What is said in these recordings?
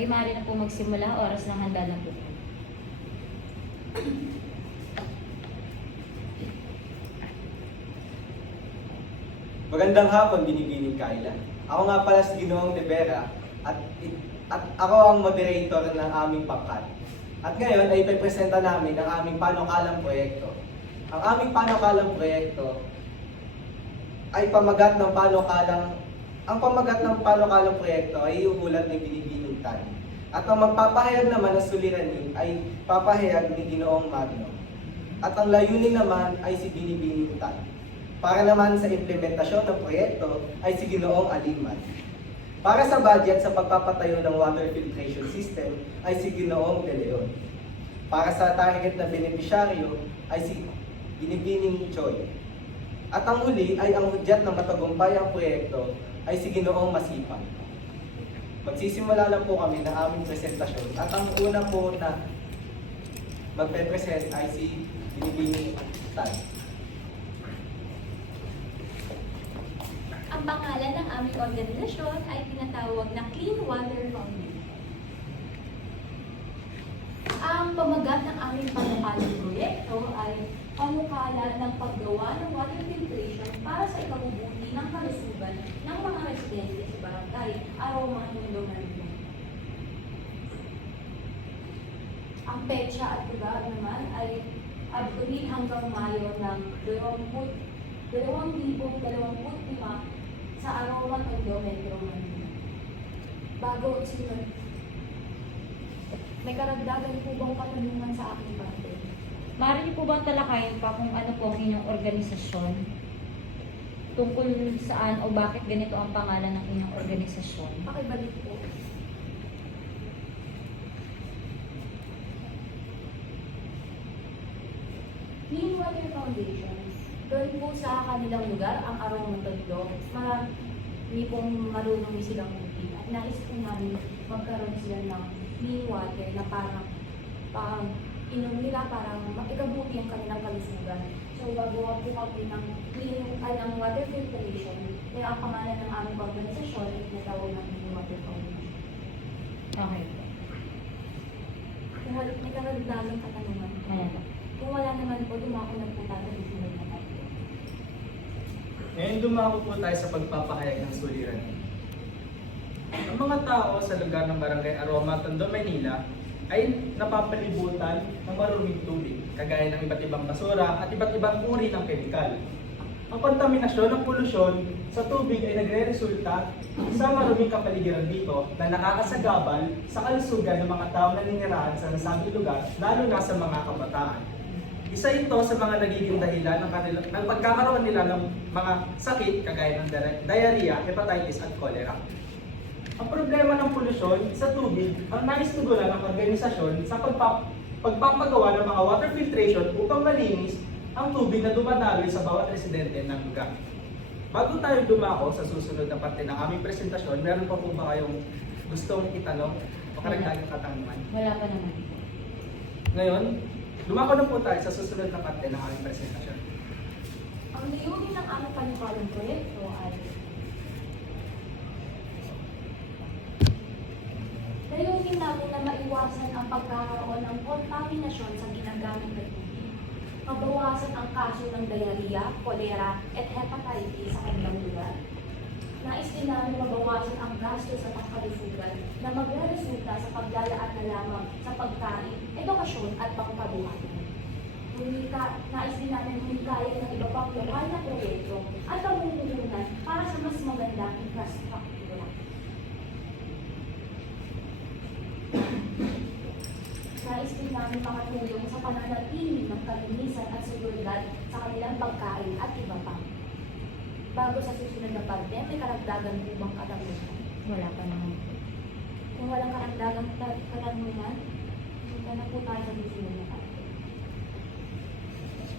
Okay, maaari na po magsimula. Oras ng handa na po. Magandang hapon, Binibining Kayla. Ako nga pala si Ginoong De Vera at ako ang moderator ng aming pangkat. At ngayon ay ipipresenta namin ang aming panukalang proyekto. Ang aming panukalang proyekto ay pamagat ng panukalang proyekto ay iuulat ni Binibining Tan. At ang magpapahayag naman ng suliranin ay papahayag ni Ginoong Magno. At ang layunin naman ay si Binibining Tan. Para naman sa implementasyon ng proyekto ay si Ginoong Aliman. Para sa budget sa pagpapatayo ng water filtration system ay si Ginoong De Leon. Para sa target na benepisyaryo ay si Binibining Choi. At ang huli ay ang hudyat ng matagumpay ang proyekto ay si Ginoong Masipag. Magsisimula lang po kami ng aming presentasyon at ang una po na magpe-present ay si Binibining Tan. Ang pangalan ng aming organisasyon ay tinatawag na Clean Water Foundation. Ang pamagat ng aming panukalang proyekto ay panukala ng paggawa ng water filtration para sa ikabubuti ng kalusugan ng mga residente sa barangay Aroma Mundo Marino. Ang petsa at lugar naman ay Abril hanggang Mayo ng 2025 sa Aroma Mundo Metro Manila. Bago isunod, may karagdagan po bang katanungan sa aking parte? Maaari niyo po bang talakayin pa kung ano po ang inyong organisasyon? Tungkol saan o bakit ganito ang pangalan ng inyong organisasyon? Pakibalik po. Clean Water Foundation. Doon po sa kanilang lugar, ang Aroma Mundo, marami pong marunong silang umpi. At nais po namin magkaroon sila ng clean water na parang inom nila parang ikabuti ang kanilang kalusugan. So, gagawa po kami ng ng water filtration. Kaya ang pangalan ng aming organisasyon ay tinatawag ng Clean Water Foundation. Okay. Kung wala, may karagdagang katanungan. Kung wala naman po, dumako na po tayo sa sunod na tayo. Ngayon dumako po tayo sa pagpapahayag ng suliranin. Ang mga tao sa lugar ng Barangay Aroma, Tondo, Manila ay napapalibutan ng maruming tubig, kagaya ng iba't ibang basura at iba't ibang uri ng kemikal. Ang kontaminasyon ng polusyon sa tubig ay nagre-resulta sa maruming kapaligiran dito na nakakasagabal sa kalusugan ng mga tao na ninirahan sa nasabing lugar, lalo na sa mga kabataan. Isa ito sa mga nagiging dahilan ng pagkakaroon nila ng mga sakit kagaya ng diarrhea, hepatitis at cholera. Ang problema ng polusyon sa tubig ang nais tugunan ng organisasyon sa pagpapagawa ng mga water filtration upang malinis ang tubig na dumadaloy sa bawat residente ng lugar. Bago tayo dumako sa susunod na parte ng aming presentasyon, meron pa po ba kayong gustong itanong o karagdagang katanungan? Wala pa naman. Ngayon, dumako na po tayo sa susunod na parte ng aming presentasyon. Ang layunin ng aming panukalang proyekto ay layunin namin na maiwasan ang pagkakaroon ng kontaminasyon sa ginagamit na tubig. Mabawasan ang kaso ng diarrhea, cholera, at hepatitis sa kanilang lugar. Nais din namin mabawasan ang gasto sa pangkalusugan na magre-resulta sa paglalaan na lamang sa pagkain, edukasyon at pangkabuhayan. Nais din namin humikayat ng iba pang lokal na proyekto at pamumuhunan para sa mas magandang infrastruktura. Nais din namin makatulong sa pananatili ng kalinisan at seguridad sa kanilang pagkain at iba pa. Bago sa susunod na parte, may karagdagan po bang katanungan? Wala pa naman. Kung walang karagdagang katanungan, punta na po tayo sa susunod na parte.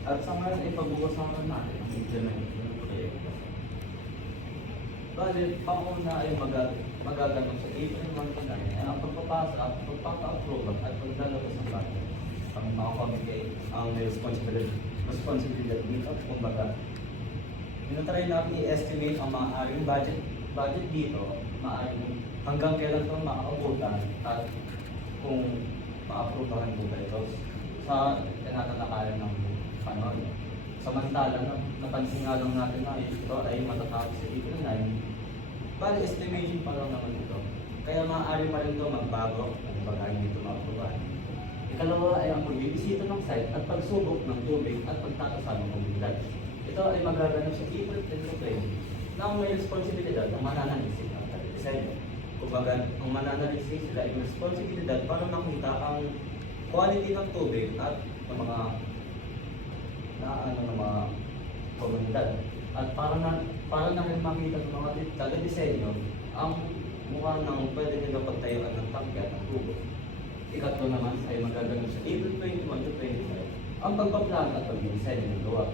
At sa ngayon ay pag-uusapan natin ang implementation ng proyekto. Bali, panguna ay magaganap sa April 1 ay ang pagpapasa at pagpapa-approve at paglalabas ng budget. Ang mga committee ang may responsibility dito. Kumbaga, tinatry natin i-estimate ang maaaring budget dito maaaring hanggang kailan ito makakabutan at kung ma-approvehan po ba ito sa tinatalakayan ng panahon. Samantala, napansin nga lang natin na ito ay matatapos sa April 9, bali estimation pa lang naman ito. Kaya maaari pa rin ito magbago kung bagay nito ma-approvehan. Ikalawa ay ang pagbibisita ng site at pagsubok ng tubig at pagtatasa ng komunidad. Ito ay magaganap sa April 10 to 20 na may responsibilidad ng mananalisik ng taga-disenyo. Kumbaga, ang mananalisik sila ay may responsibilidad para makita ang quality ng tubig at ng mga ng mga komunidad. At para na rin makita ng mga taga-disenyo ang mukha ng pwede nila pagtayuan ng tangke at ng tubo. Ikatlo naman ay magaganap sa April 21 to 25 ang pagpaplano at pag-disenyo ng lugar.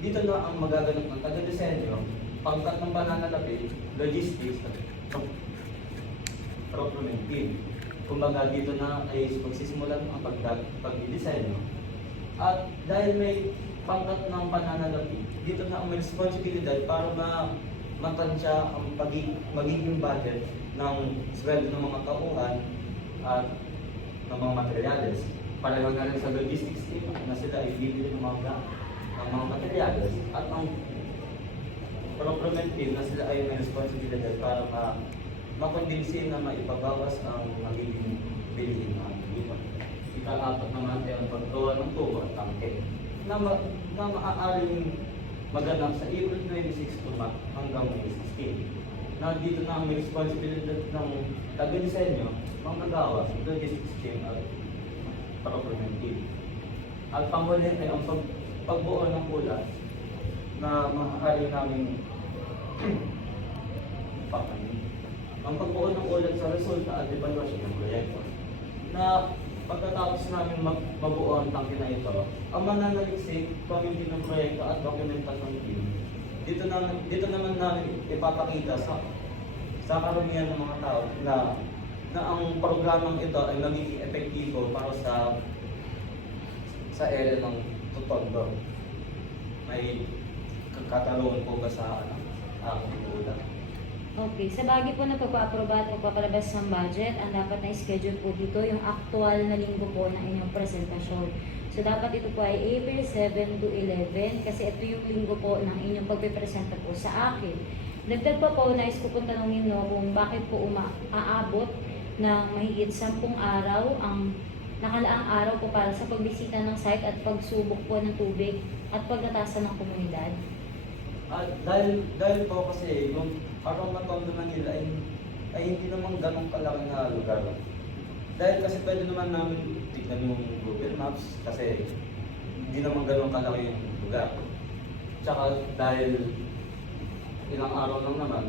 Dito na ang magaganap ng taga-disenyo, pangkat ng pananalapi, logistics at procurement team. Kumbaga dito na ay magsisimulan ang pag-disenyo. At dahil may pangkat ng pananalapi, dito na ang may responsibilidad para matansya ang magiging budget ng sweldo ng mga tauhan at ng mga materyales. Pareho na rin sa logistics team na sila ay bibili ng mga materyales at ang procurement team na sila ay may responsibilidad para makondinsin na maipabawas ang magiging bilihin ng lupa. Ika-apat naman ay ang paggawa ng tubo at tangke na maaaring maganap sa April 26 hanggang May 16. Na dito na ang may responsibilidad ng taga-disenyo, manggagawa, logistics team at procurement team. At panghuli ay ang pagbuo ng ulat na maaari namin ang pagbuo ng ulat sa resulta at evaluation ng proyekto. Na pagkatapos namin mabuo ang tangke na ito, ang mananaliksik, committee ng proyekto at dokumentasyon team, dito naman namin ipapakita sa karamihan ng mga tao na ang programang ito ay magiging epektibo para sa area ng Totondo. May katarungan po ba sa aking ulat? Okay, sa bagay po ng pagpa-aproba at pagpapalabas ng budget, ang dapat na schedule po dito yung actual na linggo po ng inyong presentasyon. So dapat ito po ay April 7 to 11 kasi ito yung linggo po ng inyong pagpipresenta po sa akin. Dagdag pa po, nais ko pong tanongin nyo kung bakit po aabot ng mahigit 10 araw ang nakalaang araw po para sa pagbisita ng site at pagsubok po ng tubig at pagtatasa ng komunidad. Dahil po kasi yung Aromaton naman nila ay hindi naman ganong kalaki na lugar. Dahil kasi pwede naman namin tignan yung Google Maps kasi hindi naman ganong kalaki yung lugar. Tsaka dahil ilang araw lang naman,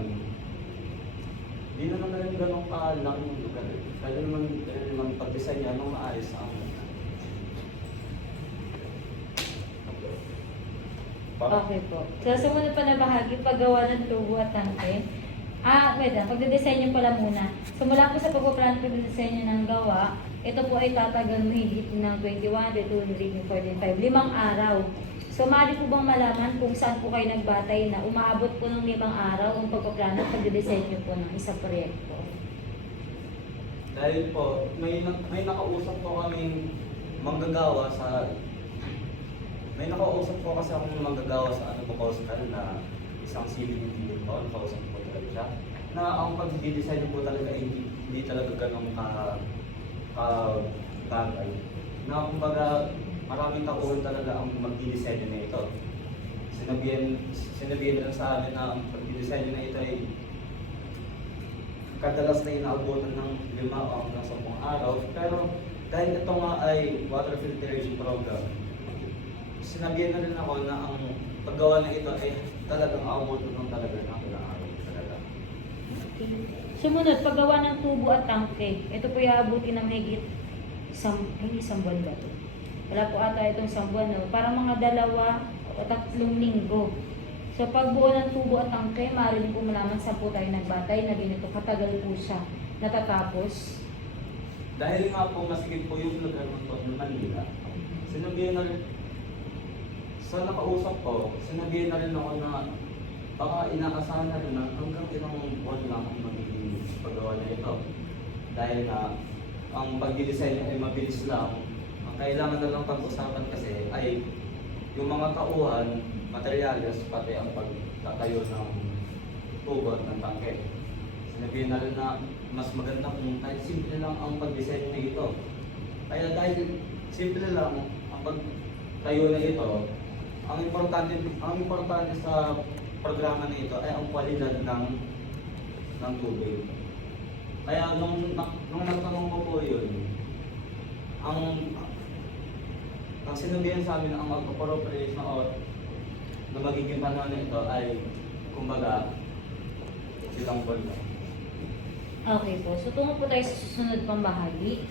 hindi naman rin ganong kalaki yung lugar. Pwede naman pag-design niya nung maayos ang Okay po. So, sumunod pa na bahagi, paggawa ng tubo at tangke. Wait lang, pagdidesenyo pala muna. So, mula po sa pagpaplano pagdidesenyo ng gawa, ito po ay tatagal mahigit ng 21, 22, 23, 24, 25, 5 araw. So, maaari po bang malaman kung saan po kayo nagbatay na umaabot po ng 5 araw ang pagpaplano at pagdidesenyo po ng isang proyekto? Dahil po, may nakausap po kaming manggagawa may nakausap po kasi akong manggagawa sa Coastal na isang civil engineer po, nakausap po talaga siya, na ang pag-design po talaga ay hindi talaga ganun bagay. Na kumbaga, maraming tauhan talaga ang mag-design na ito. Sinabihan lang sa amin na ang pag-design na ito ay kadalas na inaabutan ng 5 hanggang 10 araw. Pero dahil ito nga ay water filtration program, sinabihan na rin ako na ang paggawa na ito ay talagang aabutan ng talaga ng ilang araw talaga. Sumunod, paggawa ng tubo at tangke. Ito po iaabutin ng mahigit hindi 1 buwan ba ito? Wala po ata itong 1 buwan. No? Parang mga 2 o 3 linggo. So pagbuo ng tubo at tangke, maaari din po malaman saan po tayo nagbatay na ganito katagal po siya natatapos. Dahil nga po masigit po yung lugar ng Manila, sinabihan na rin, sa nakausap ko, sinabihan na rin ako na baka inaasahan na rin na hanggang ilang buwan lang ang magiging paggawa na ito. Dahil na ang pagdidesign ay mabilis lang. Ang kailangan na lang pag-usapan kasi ay yung mga tauhan, materyales, pati ang pagtatayo ng tubo at ng tangke. Sinabihin na rin na mas maganda kung kahit simple lang ang pag-design na ito. Kaya dahil simple lang ang pagtayo na ito, ang importante sa programa na ito ay ang kwalidad ng tubig. Kaya nung nagtanong ko po yun, ang sinabihan sa amin ang mag-appropriate na magiging panahon na ito ay kumbaga silang buwan lang. Okay po. So, tungo po tayo sa susunod pang bahagi.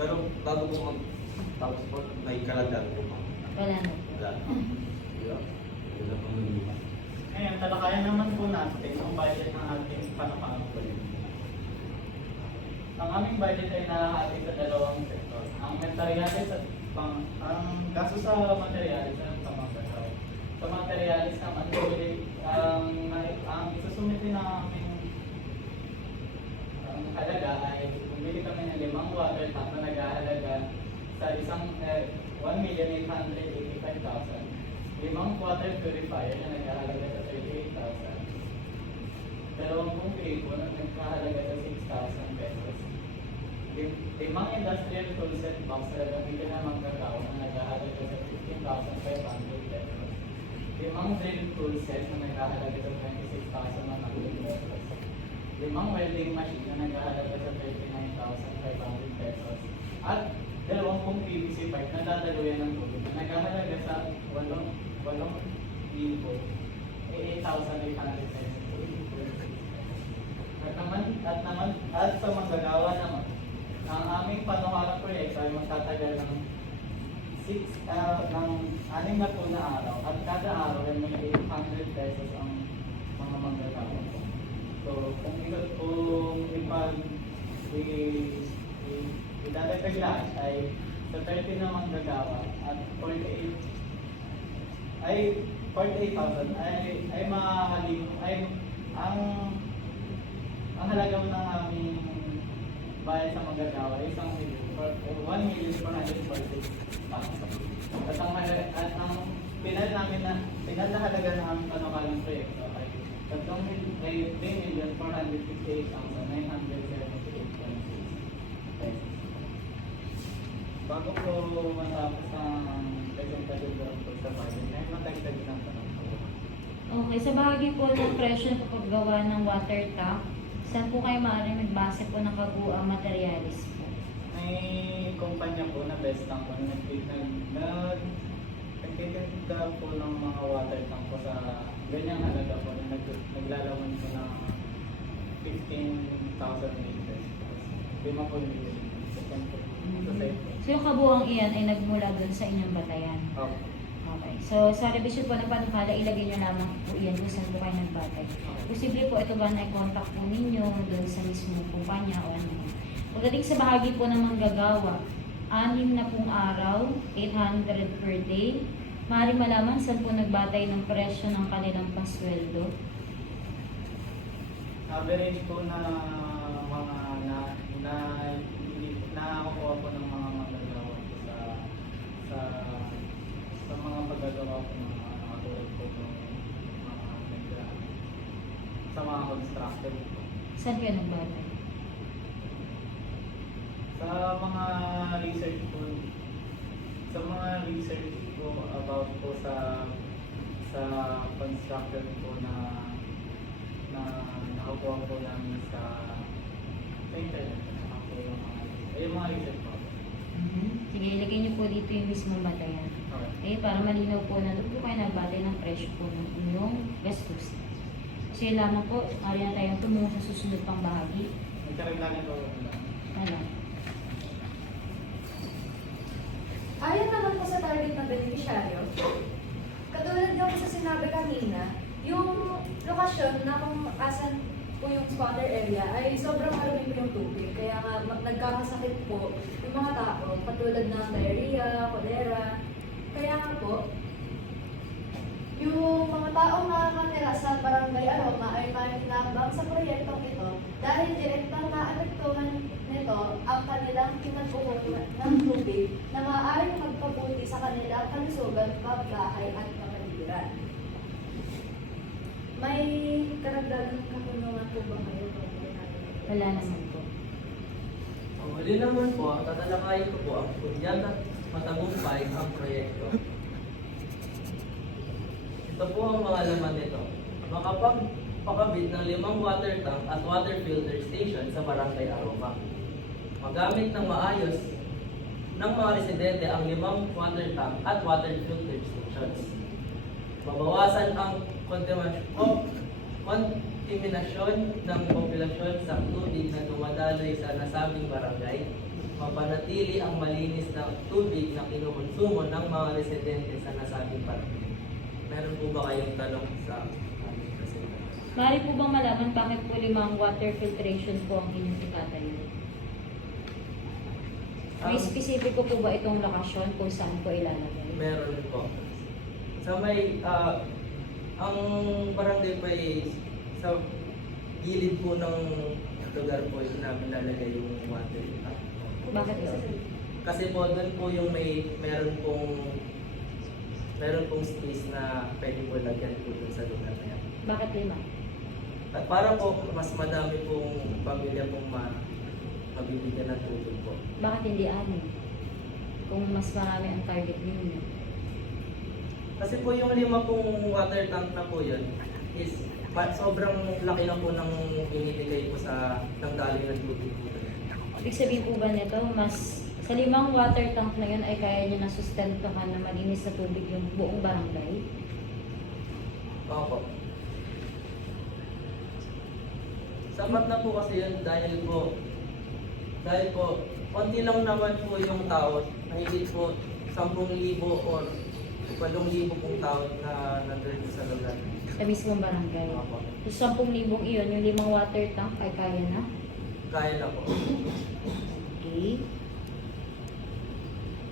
Pero bago po mag-tapos po, may kalagdag po pa. Wala na po. Wala. Wala pang lumipas. Ngayon, talakayan naman po natin ang budget ng ating panapang ulit. Ang aming budget ay nahahati sa dalawang sektor. Ang materials at ang gasto sa materials at pangkakaw. Sa materials naman, ang isusumiti na aming halaga ay bumili kami ng 5 water tank na nag-ahalaga sa isang 1,885,000. 5 water purifier na nag-ahalaga sa 38,000. 2 gripo na nagkahalaga sa 6,000 pesos. 5 industrial tool set box na gamitin na magkakao na nag-ahalaga sa 15,500 pesos. 5 drill tool set na nag-ahalaga sa 26,100 pesos. 5 welding machine na nag-ahalaga sa 39,500 pesos. At 20 PVC pipe na dadaluyan ng tubig na nag-ahalaga sa 8 libo, 8,800 pesos. At sa manggagawa naman, ang aming panuharang proyekto ay magtatagal ng 6 na po na araw at kada araw ay may 800 pesos ang mga manggagawa. So, kung idadagdag lahat ay sa 30 na manggagawa at 48,000 ay mahahalin ang halaga ng aming bayad sa manggagawa ay 1,446,000. At ang pinadahalaga ng aming panukalang proyekto ay 3,458,978.6 pesos. Bago po matapos ang presentasyon sa budget, may matagdag ng tanong po. Okay, sa bahagi po ng presyo ng paggawa ng water tank, saan po kayo maaaring magbase po ng kabuuang materialis po? May kumpanya po na best tank po na nagtitinda po ng mga water tank po sa ganyang halaga po na naglalaman po ng 15,000 liters. Lima po yung liters. Sa site po. So, yung kabuuang iyan ay nagmula doon sa inyong batayan. Okay. Okay. So, sa revision po ng panukala, ilagay nyo lamang po iyan kung saan po kayo nagbatay. Posible po ito ba na i-contact po ninyo doon sa mismong kumpanya o ano. Pagdating sa bahagi po ng manggagawa, 6 na pong araw, 800 per day. Maaari malaman saan po nagbatay ng presyo ng kanilang pasweldo. Average po na mga nakakuha po ng mga manggagawa po sa mga paggagawa po ng mga nakatulad po ng mga sa mga constructed po. Saan kayo nagbatay? Sa mga research po about po sa construction po na nakakuha po namin sa internet. Yung mga research po. Sige, ilagay nyo po dito yung mismong batayan. Okay. Okay, para malinaw po na doon po kayo nagbatay ng presyo po ng inyong gastos. So yun lamang po, maaari na tayong tumungo sa susunod pang bahagi. Nagkaraglagan po. Ano? Ayon naman po sa target na beneficiaryo, katulad nga po sa sinabi kanina, yung lokasyon na kung asan po yung squatter area ay sobrang marami po yung tubig. Kaya nga nagkakasakit po yung mga tao, katulad ng diarrhea, cholera. Kaya nga po, Yung mga taong nakakatira sa Barangay Aroma ay makinabang sa proyektong ito dahil direktang naapektuhan nito ang kanilang pinagkukunan ng tubig na maaaring magpabuti sa kanilang kalusugan, pagbahay at kapaligiran. May karagdagang katanungan po ba kayo? Wala naman po. Ang huli naman po, tatalakayin ko po ang punyan at matagumpay ang proyekto. Ito po ang mga laman nito. Makapagpakabit ng 5 water tank at water filter station sa Barangay Aroma. Magamit ng maayos ng mga residente ang 5 water tank at water filter stations. Mabawasan ang kontaminasyon ng populasyon sa tubig na dumadaloy sa nasabing barangay. Mapanatili ang malinis na tubig na kinukonsumo ng mga residente sa nasabing barangay. Meron po ba kayong tanong sa aming presidente? Maaari po bang malaman bakit po 5 water filtration po ang inyong itatayo? May specific po ba itong lokasyon kung saan po ilalagay? Meron po. Sa may, ang barangay po ay sa gilid po ng lugar po yung namin lalagay yung water tank. Bakit isa? Kasi po doon po yung meron pong space na pwede po lagyan po doon sa lugar na yan. Bakit 5? At para po mas madami pong pamilya pong mabibigyan ng tubig po. Bakit hindi 6? Kung mas marami ang target ninyo. Kasi po yung 5 pong water tank na po yun is sobrang laki na po ng binibigay po sa nanggaling ng tubig dito. Ibig sabihin po ba nito, mas sa 5 water tank na yun ay kaya nyo na sustentuhan na malinis na tubig yung buong barangay? Opo. Sapat na po kasi yun dahil po konti lang naman po yung tao, mahigit po 10,000 or 8,000 pong tao na nandun sa lugar. Sa mismong barangay. Opo. So 10,000 iyon, yung 5 water tank ay kaya na? Kaya na po. Okay.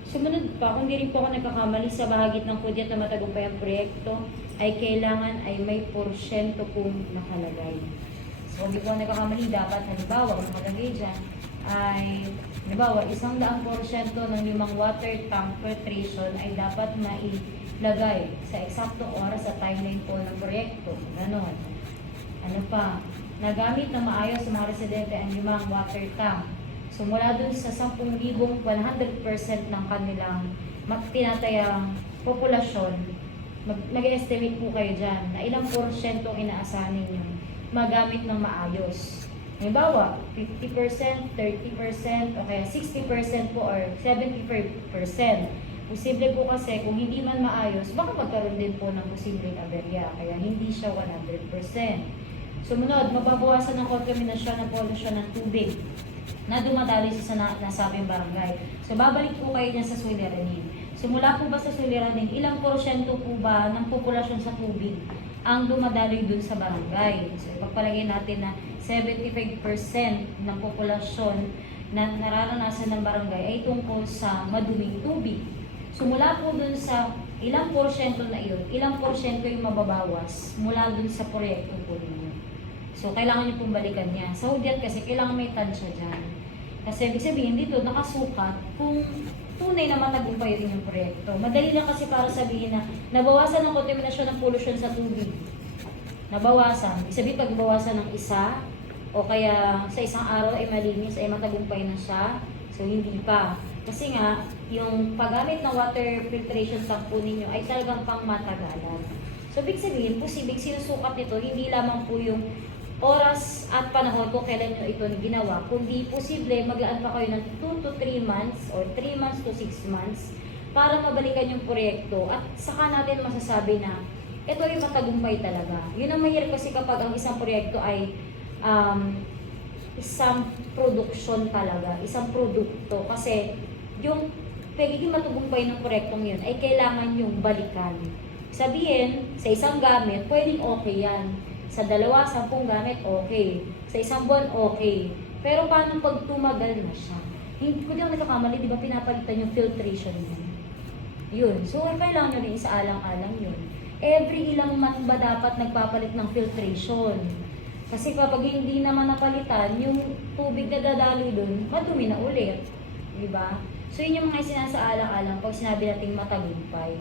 Sumunod pa, kung di rin po ako nagkakamali sa bahagit ng kudyat na matagumpay ang proyekto, ay kailangan ay may porsyento pong nakalagay. So kung di po ako nagkakamali, dapat halimbawa, kung nakalagay dyan, ay halimbawa, 100% ng 5 water tank filtration ay dapat mailagay sa eksaktong oras sa timeline po ng proyekto. Ganon. Ano pa? Nagamit na maayos sa mga residente ang 5 water tank. So mula dun sa 10,000, 100% ng kanilang tinatayang populasyon, mag-estimate po kayo dyan na ilang porsyentong inaasahan ninyo magamit ng maayos. Halimbawa, 50%, 30%, o kaya 60% po or 75%. Posible po kasi kung hindi man maayos, baka magkaroon din po ng posibleng aberya, kaya hindi siya 100%. Sumunod, mababawasan ng kontaminasyon ng polusyon ng tubig na dumadaloy sa nasabing barangay. So, babalik po kayo dyan sa suliranin. So, mula po ba sa suliranin, ilang porsyento po ba ng populasyon sa tubig ang dumadaloy dun sa barangay? So, ipagpalagay natin na 75% ng populasyon na nararanasan ng barangay ay tungkol sa maduming tubig. So, mula po dun sa ilang porsyento na iyon, ilang porsyento yung mababawas mula dun sa proyekto po ninyo. So, kailangan nyo pong balikan niya. Sa hudyat kasi, kailangan may tansya dyan. Kasi ibig sabihin dito, nakasukat kung tunay na matagumpay rin yung proyekto. Madali lang kasi para sabihin na nabawasan ang kontaminasyon ng pollution sa tubig. Nabawasan. Ibig sabihin, pag bawasan ng isa, o kaya sa isang araw ay malinis, ay matagumpay na siya. So, hindi pa. Kasi nga, yung paggamit ng water filtration tank po ninyo ay talagang pang matagalan. So, ibig sabihin, posibleng sinusukat nito, hindi lamang po yung oras at panahon kung kailan nyo ito ginawa, kundi posible maglaan pa kayo ng 2 to 3 months or 3 months to 6 months para mabalikan yung proyekto at saka natin masasabi na ito ay matagumpay talaga. Yun ang mahirap kasi kapag ang isang proyekto ay isang production talaga, isang produkto. Kasi yung pagiging matagumpay ng proyektong yun ay kailangan yung balikan. Sabihin, sa isang gamit, pwedeng okay yan. Sa 2, 10 gamit, okay. Sa isang buwan, okay. Pero paano pag tumagal na siya? Hindi ko din ako nagkakamali, di ba pinapalitan yung filtration yun? Yun. So, kailangan nyo rin isaalang-alang yun. every ilang month ba dapat nagpapalit ng filtration? Kasi kapag hindi naman napalitan, yung tubig na dadaloy dun, madumi na ulit. Diba? So yun yung mga sinasaalang-alang pag sinabi nating matagumpay.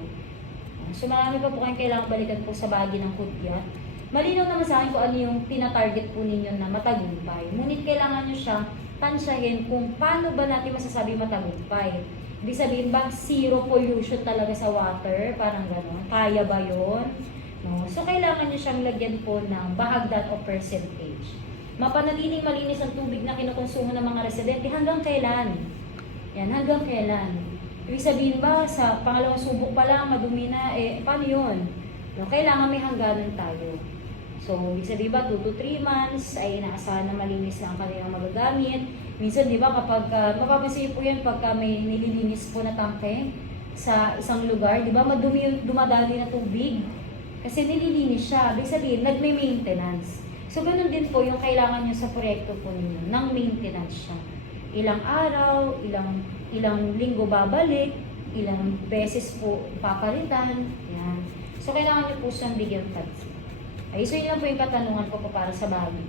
So marami pa po kayong kailangang balikan po sa bahagi ng hudyat. Malinaw naman sa akin kung ano yung tinatarget po ninyo na matagumpay. Ngunit kailangan nyo siyang tansyahin kung paano ba natin masasabi matagumpay. Ibig sabihin ba, zero pollution talaga sa water? Parang gano'n. Kaya ba yun? No? So kailangan nyo siyang lagyan po ng bahagdan o percentage. Mapanatiling malinis ang tubig na kinukonsumo ng mga residente hanggang kailan? Yan, hanggang kailan? Ibig sabihin ba, sa pangalawang subok pa lang, madumi na, paano yun? No, kailangan may hangganan tayo. So, ibig sabihin ba, 2 to 3 months ay inaasahan na malinis na ang kanilang magagamit. Minsan, di ba, kapag, mapapansin po yan pagka may nililinis po na tangke sa isang lugar, di ba, madumi yung dumadali na tubig. Kasi nililinis siya. Ibig sabihin, nagme-maintenance. So, ganun din po yung kailangan nyo sa proyekto po ninyo, ng maintenance siya. Ilang araw, ilang linggo babalik, ilang beses po papalitan. Yan. So, kailangan nyo po siyang bigyan pansin. Ay, so yun lang po yung katanungan ko po para sa bahagi.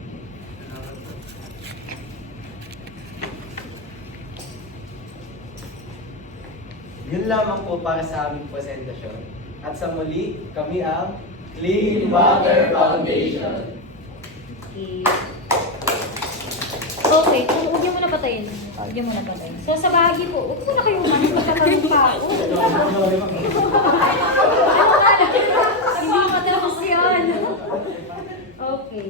Yun lamang po para sa aming presentasyon. At sa muli, kami ang Clean Water Foundation. Okay. Okay, kung huwag niyo muna patayin. Huwag niyo muna patayin. So sa bahagi po, huwag muna kayo umano, magkatanong pa ako. Hindi ka tapos yan. Okay.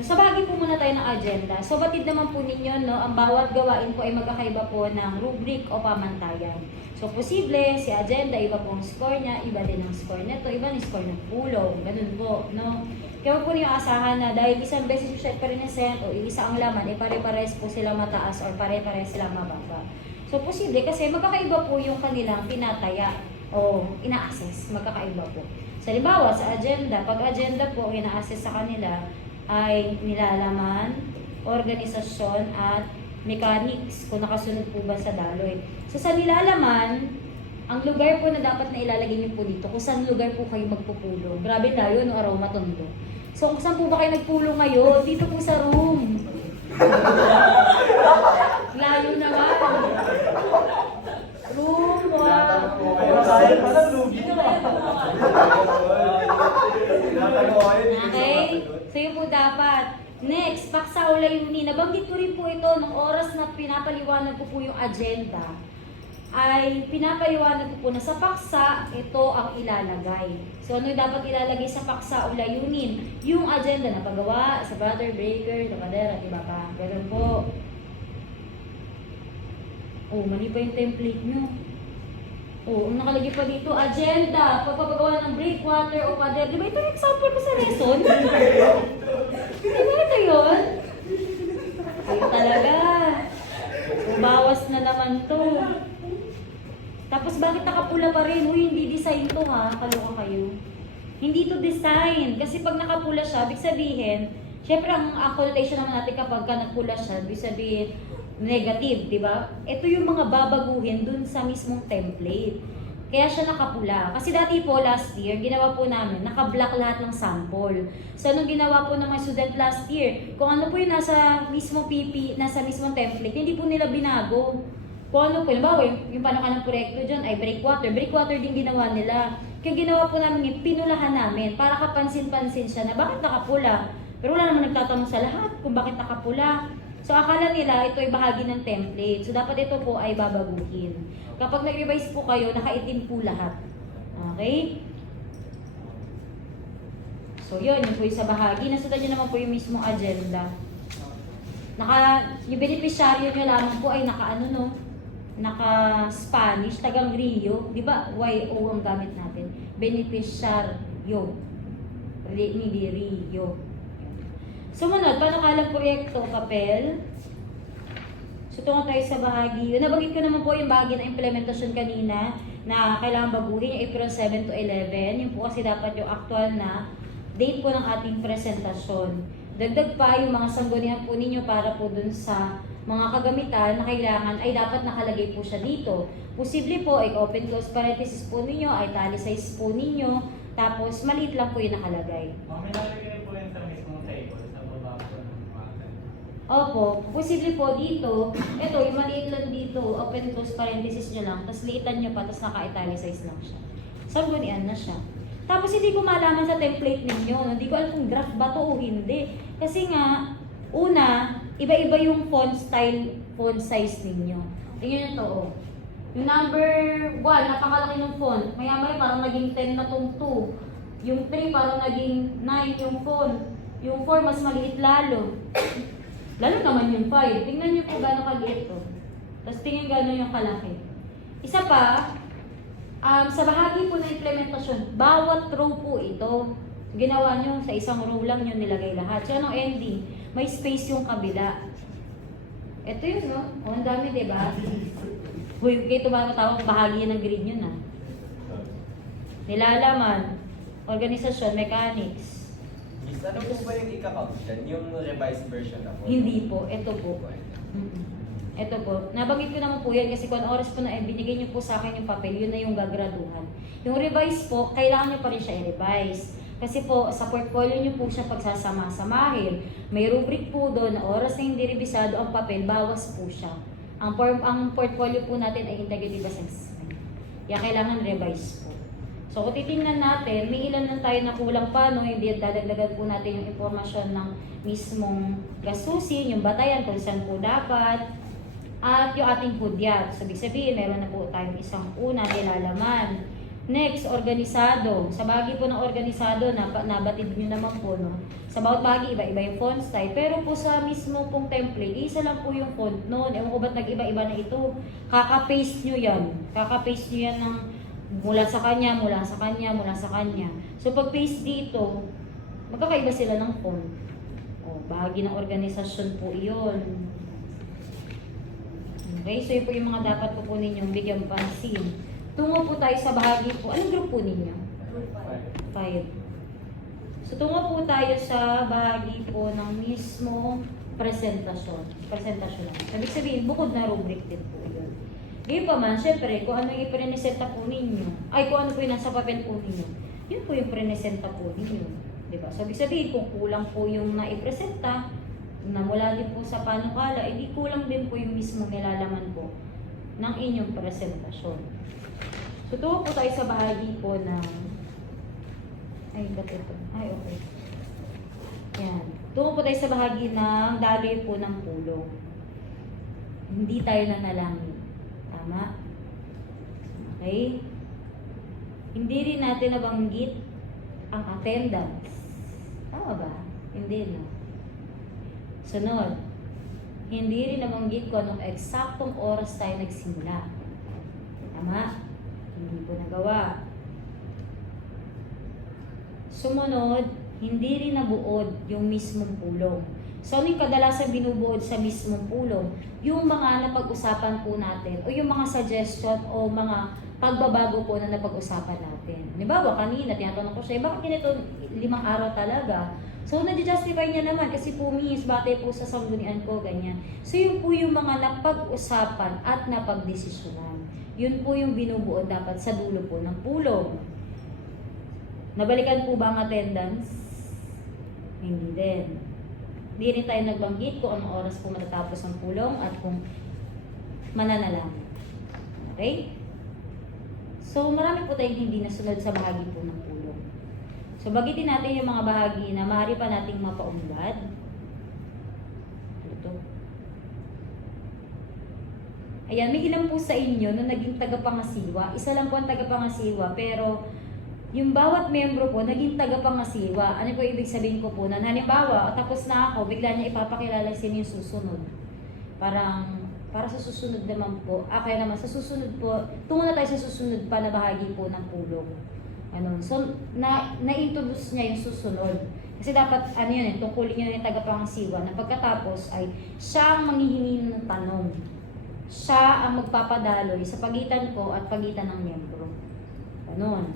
So, sa bahagi po muna tayo ng agenda. So, batid naman po ninyo, no, ang bawat gawain po ay magkakaiba po ng rubric o pamantayan. So, posible, si agenda, iba po ang score niya, iba din ang score nito, iba ang score ng pulong. Ganun po, no? Kaya po niyo asahan na dahil isang beses siya present o isa ang laman, ay pare-pares po sila mataas or pare-pares sila mababa. So, posible kasi magkakaiba po yung kanilang pinataya o ina-assess. Magkakaiba po. So, halimbawa, sa agenda, pag agenda po, ina-assess sa kanila, ay nilalaman, organisasyon, at mechanics, kung nakasunod po ba sa daloy. So sa nilalaman, ang lugar po na dapat na ilalagay niyo po dito, kung saan lugar po kayo magpupulong. Grabe tayo, no, Aroma Tondo. So kung saan po ba kayo nagpulong ngayon? Dito po sa room. Layo naman. Room 1. Okay? So yun po dapat. Next, paksa o layunin. Nabanggit ko rin po ito ng oras na pinapaliwanag ko po yung agenda. Ay pinapaliwanag ko po na sa paksa, ito ang ilalagay. So ano dapat ilalagay sa paksa o layunin? Yung agenda na paggawa sa butter, breaker, nakadera, iba pa. Ganun po. Oh, mali pa yung template nyo. Oh, ang nakalagay pa dito, agenda, pagpapagawa ng breakwater o pader. Di ba ito yung example ko sa lesson? Di ba ito yun? Ayun talaga. Bawas na naman to. Tapos bakit nakapula pa rin? Uy, hindi design to ha. Kaloka kayo. Hindi to design. Kasi pag nakapula siya, ibig sabihin, syempre ang connotation naman natin kapag nagpula siya, ibig sabihin, negative, di ba? Ito yung mga babaguhin dun sa mismong template. Kaya siya nakapula. Kasi dati po, last year, ginawa po namin, naka-black lahat ng sample. So, nung ginawa po ng mga student last year, kung ano po yung nasa mismong PP, nasa mismong template, hindi po nila binago. Kung ano po, halimbawa, yung panukan ng proyekto dyan ay breakwater. Breakwater din ginawa nila. Kaya ginawa po namin yung pinulahan namin para kapansin-pansin siya na bakit nakapula. Pero wala naman nagtatanong sa lahat kung bakit nakapula. So, akala nila ito ay bahagi ng template. So, dapat ito po ay babaguhin. Kapag nag-revise po kayo, nakaitim po lahat. Okay? So, yun po yung sa bahagi. Nasundan nyo naman po yung mismong agenda. Yung beneficiaryo nyo lamang po ay naka-Spanish, tagang Rio. Di ba? YO ang gamit natin. Beneficiaryo. Hindi Rio. Sumunod, panukalang proyekto, papel. So, tungo tayo sa bahagi. Nabanggit ko naman po yung bahagi ng implementasyon kanina na kailangan baguhin, yung April 7 to 11. Yung po kasi dapat yung actual na date po ng ating presentasyon. Dagdag pa yung mga sanggunian po ninyo para po dun sa mga kagamitan na kailangan ay dapat nakalagay po siya dito. Posible po ay open close parenthesis po ninyo, ay italicized po ninyo, tapos maliit lang po yung nakalagay. May nalagay po yan sa mismong table, sa baba po ng mga. Opo, posible po dito, ito yung maliit lang dito, open close parenthesis nyo lang, tapos liitan nyo pa, tapos naka-italicize lang siya. Sanggunian na siya. Tapos hindi ko malaman sa template ninyo, hindi ko alam kung draft ba to o hindi. Kasi nga, una, iba-iba yung font style, font size ninyo. Tingnan nyo to, oh. Yung number 1, napakalaki ng font. Maya-maya parang naging 10 na tong 2. Yung 3 parang naging 9 yung font. Yung 4 mas maliit lalo. Lalo naman yung 5. Tingnan nyo po gano'ng kaliit to. Tapos tingnan gano'n yung kalaki. Isa pa, sa bahagi po ng implementasyon, bawat row po ito. Ginawa nyo sa isang row lang nyo nilagay lahat. So anong ending? May space yung kabila. Ito yun, no? O, ang dami, diba? Huy, kayo tumatawag bahagi ng green yun, ah. Nilalaman, organisasyon, mechanics. Miss, ano po ba yung ika-count dyan? Yung revised version na po? Hindi po, ito po. Ito po, nabanggit ko naman po yan kasi kung oras po na binigay niyo po sa akin yung papel, yun na yung gagraduhan. Yung revise po, kailangan niyo pa rin siya i-revise. Kasi po, sa portfolio niyo po siya pagsasama-samahin. May rubric po doon na oras na hindi revisado ang papel, bawas po siya. Ang portfolio po natin ay integrative assessment. Kaya kailangan revise po. So kung titingnan natin, may ilan lang tayo na kulang pa, no? Hindi dadagdagan po natin yung impormasyon ng mismong gastusin, yung batayan kung saan po dapat, at yung ating hudyat. So, ibig sabihin, meron na po tayong isang una, nilalaman. Next, organisado. Sa bahagi po ng organisado, nabatid nyo naman po, no? Sa bawat bahagi, iba-iba yung font style. Pero po sa mismo pong template, isa lang po yung font noon. Ewan ko ba't nag-iba-iba na ito? Kaka-paste nyo yan. Kaka-paste nyo yan ng mula sa kanya, mula sa kanya, mula sa kanya. So, pag-paste dito, magkakaiba sila ng font. O, bahagi ng organisasyon po iyon. Okay, so yun po yung mga dapat po ninyong bigyan pansin. Tungo po tayo sa bahagi po. Anong group po ninyo? 5. So tungo po tayo sa bahagi po ng mismo presentasyon. Presentasyon lang. Ibig sabihin, bukod na rubric din po yun. Ngayon pa man, syempre, kung ano yung iprenesenta po ninyo, ay kung ano po yung nasa papel po ninyo, yun po yung prenesenta po ninyo. Diba? So ibig sabihin, kung kulang po yung naipresenta, na mula din po sa panukala, hindi kulang din po yung mismo nilalaman po ng inyong presentasyon. So, tuwa po tayo sa bahagi po ng... Ay, ba't ito? Ay, okay. Yan. Tuwa po tayo sa bahagi ng daloy po ng pulong. Hindi tayo nanalangin. Tama? Okay? Hindi rin natin nabanggit ang attendance. Tama ba? Hindi, no? Sunod, hindi rin nabanggit ko anong eksaktong oras tayo nagsimula. Tama? Hindi po nagawa. Sumunod, hindi rin nabuod yung mismong pulong. So, ano yung kadalasan binubuod sa mismong pulong? Yung mga napag-usapan po natin o yung mga suggestion o mga pagbabago po na napag-usapan natin. Halimbawa, kanina, tinatanong ko siya, bakit ganito 5 araw talaga? So, na-justify niya naman kasi po, miss, batay po sa sanggunian ko, ganyan. So, yun po yung mga napag-usapan at napag-desisyonan. Yun po yung binubuo dapat sa dulo po ng pulong. Nabalikan po ba ang attendance? Hindi din. Hindi rin tayo nagbanggit kung anong oras po matatapos ang pulong at kung mananalangin. Okay? So, marami po tayong hindi nasunod sa bahagi po ng pulong. So, bagitin natin yung mga bahagi na maaari pa nating mapaunlad. Ito. Ayan, may ilan po sa inyo na naging tagapangasiwa. Isa lang po ang tagapangasiwa, pero yung bawat membro po naging tagapangasiwa. Ano po ibig sabihin ko po? Na halimbawa, tapos na ako, bigla niya ipapakilala sino yung susunod. Para sa susunod naman po, kaya naman sa susunod po, tungo na tayo sa susunod pa na bahagi po ng pulong. So, na-introduce niya yung susunod. Kasi dapat, tungkulin niya yung tagapangasiwa na pagkatapos ay siya ang manghihingi ng tanong. Siya ang magpapadaloy sa pagitan ko at pagitan ng membro. Ganon.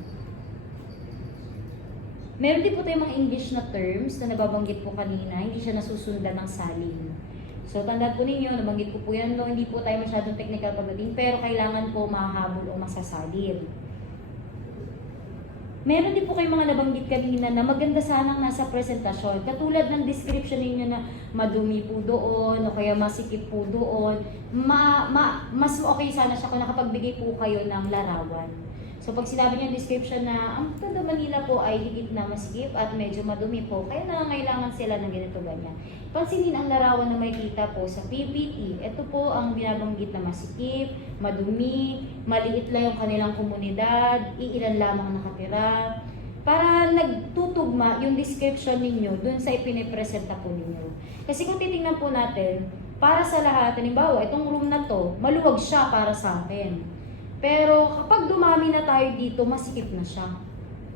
Meron din po tayong mga English na terms na nababanggit po kanina, hindi siya nasusundan ng salin. So, tandaan po ninyo, nabanggit ko po yan, no, hindi po tayo masyadong technical pagdating, pero kailangan po mahabol o masasalin. Meron din po kayong mga nabanggit kanina na maganda sanang nasa presentasyon. Katulad ng description ninyo na madumi po doon o kaya masikip po doon. Mas okay sana siya kung nakapagbigay po kayo ng larawan. So pag sinabi niyo yung description na ang Tondo Manila po ay higit na masikip at medyo madumi po, kaya nangangailangan sila ng ganito ganyan. Pansinin ang larawan na makikita po sa PPT. Ito po ang binabanggit na masikip, madumi, maliit lang yung kanilang komunidad, iilan lamang nakatira. Para nagtutugma yung description ninyo dun sa ipinipresenta po ninyo. Kasi kung titingnan po natin, para sa lahat, halimbawa, itong room na to, maluwag siya para sa akin. Pero kapag dumami na tayo dito, masikip na siya.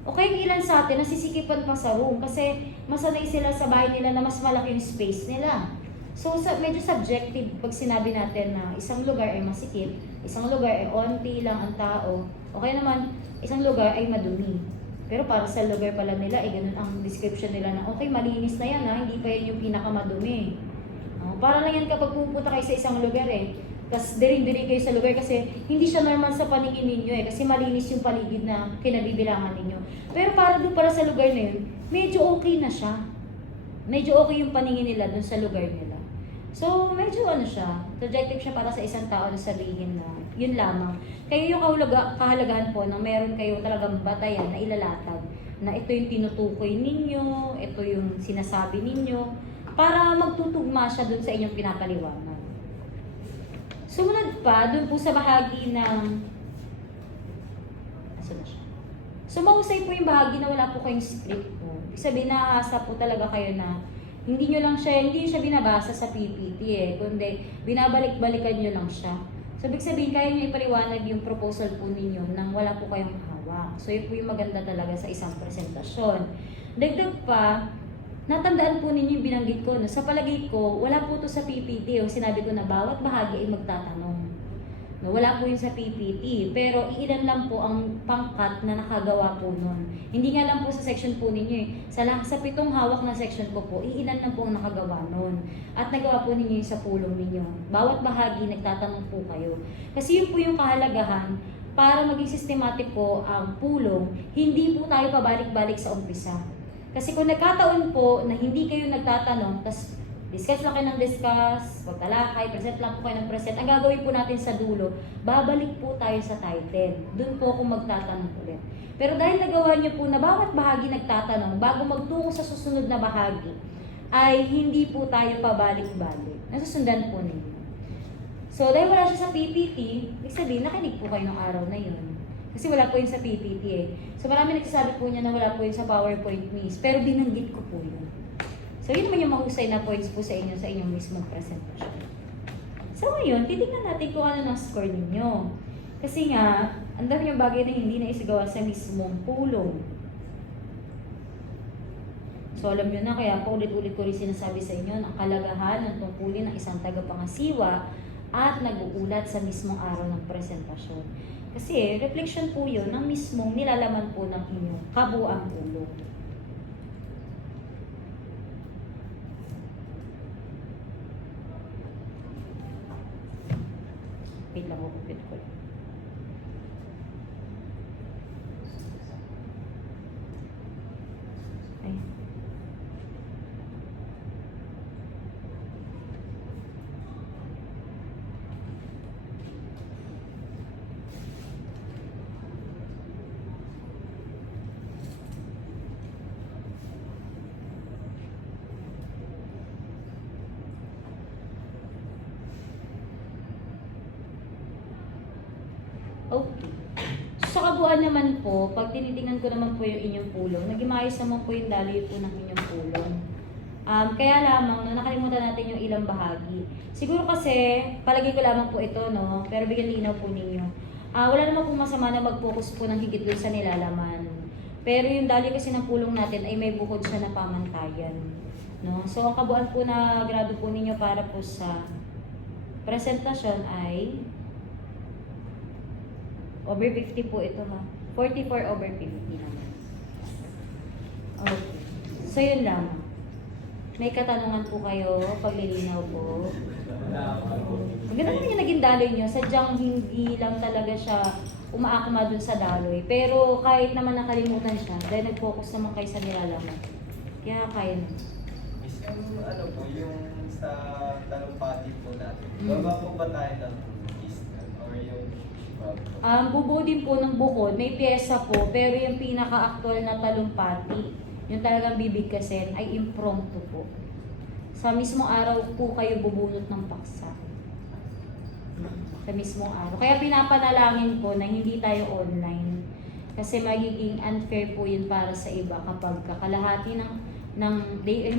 Okay, yung ilan sa atin, nasisikipan pa sa room kasi masanay sila sa bahay nila na mas malaki yung space nila. So, medyo subjective pag sinabi natin na isang lugar ay masikip, isang lugar ay onti lang ang tao, o kaya naman, isang lugar ay madumi. Pero para sa lugar pala nila, ganun ang description nila na, okay, malinis na yan ha, hindi pa yan yung pinakamadumi. Para lang yan kapag pupunta kayo sa isang lugar tapos diri-diri kayo sa lugar kasi hindi siya normal sa paningin ninyo kasi malinis yung paligid na kinabibilangan ninyo. Pero para doon pala sa lugar na yun, medyo okay na siya. Medyo okay yung paningin nila doon sa lugar nila. So, medyo subjective siya para sa isang tao na sabihin na yun lamang. Kaya yung kahalagahan po na meron kayo talagang batayan na ilalatag na ito yung tinutukoy ninyo, ito yung sinasabi ninyo, para magtutugma siya doon sa inyong pinapaliwanag. Sumunod pa, dun po sa bahagi ng... Asa na siya? So, mahusay po yung bahagi na wala po kayong script po. Ibig sabihin, naaasa po talaga kayo na hindi siya binabasa sa PPT kundi binabalik-balikan nyo lang siya. So, ibig sabihin, kaya nyo ipaliwanag yung proposal po ninyo nang wala po kayong hawak. So, yun po yung maganda talaga sa isang presentasyon. Dagdag pa, natandaan po ninyo yung binanggit ko, no? Sa palagay ko, wala po to sa PPT. Yung sinabi ko na bawat bahagi ay magtatanong. No, wala po yun sa PPT. Pero iilan lang po ang pangkat na nakagawa po nun. Hindi nga lang po sa section po ninyo Sa 7 hawak na section ko po, iilan lang po ang nakagawa nun. At nagawa po ninyo sa pulong ninyo. Bawat bahagi, nagtatanong po kayo. Kasi yun po yung kahalagahan para maging systematic po ang pulong, hindi po tayo pabalik-balik sa umpisa. Kasi kung nagkataon po na hindi kayo nagtatanong, tas discuss lang kayo ng discuss, pagtalakay, present lang po kayo ng present, ang gagawin po natin sa dulo, babalik po tayo sa title. Doon po ako magtatanong ulit. Pero dahil nagawa niyo po na bawat bahagi nagtatanong, bago magtungo sa susunod na bahagi, ay hindi po tayo pabalik-balik. Nasusundan po ninyo. So dahil wala siya sa PPT, ibig sabihin, nakinig po kayo ng araw na yun. Kasi wala po yun sa PPT So marami nagsasabi po niya na wala po yun sa PowerPoint Miss. Pero binanggit ko po yun. So yun naman yung mahusay na points po sa inyong mismong presentasyon. So ngayon, titignan natin kung ano ng score ninyo. Kasi nga, ang dami yung bagay na hindi na isigawa sa mismong pulong. So alam nyo na, kaya paulit-ulit ko rin sinasabi sa inyo ang kalagahan ng tungkulin ng isang tagapangasiwa at nag-uulat sa mismong araw ng presentasyon. Kasi reflection po yun ng mismong nilalaman po ng inyong kabuuang pulong. Wait lang, upit ko. Ay. Okay. Sa kabuuan naman po, pag tinitingnan ko naman po yung inyong pulong, naging maayos naman po yung daloy po ng inyong pulong. Kaya lamang, no, nakalimutan natin yung ilang bahagi. Siguro kasi, palagay ko lamang po ito, no? Pero bigyan linaw po ninyo. Wala naman po masama na mag-focus po ng higit dun sa nilalaman. Pero yung daloy kasi ng pulong natin ay may bukod siya na pamantayan. No? So, ang kabuuan po na grado po ninyo para po sa presentasyon ay over 50 po ito ha. 44/50 naman. Okay. So yun lang. May katanungan po kayo, paglilinaw po. Maganda naman yung naging daloy nyo. Sadyang hindi lang talaga siya umaakma dun sa daloy. Pero kahit naman nakalimutan siya, dahil nag-focus naman kayo sa nilalaman. Kaya kaya naman. Is yung ano po, yung sa talumpati po natin. Mm. Baba po ba tayo ng Eastern or yung Bubuo din po ng bukod, may pyesa po, pero yung pinaka-actual na talumpati, yung talagang bibigkasin, ay impromptu po. Sa mismong araw po kayo bubunot ng paksa. Sa mismong araw. Kaya pinapanalangin ko na hindi tayo online. Kasi magiging unfair po yun para sa iba kapag kakalahati ng day 1,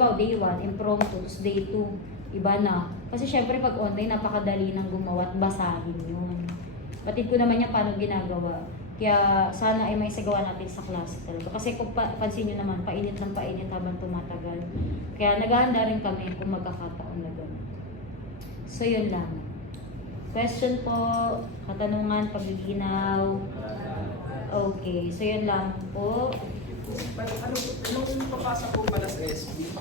impromptu, tapos day 2, iba na. Kasi syempre pag online, napakadali nang gumawa at basahin yun. Patid ko naman yan paano ginagawa. Kaya sana ay may sagawa natin sa klase talaga. Kasi kung pansin nyo naman, painit ng painit habang tumatagal. Kaya naghahanda rin kami kung magkakataon na gano'n. So yun lang. Question po, katanungan, paglilinaw. Okay, so yun lang po. Pero ano, nung papasok ko pala sa SB,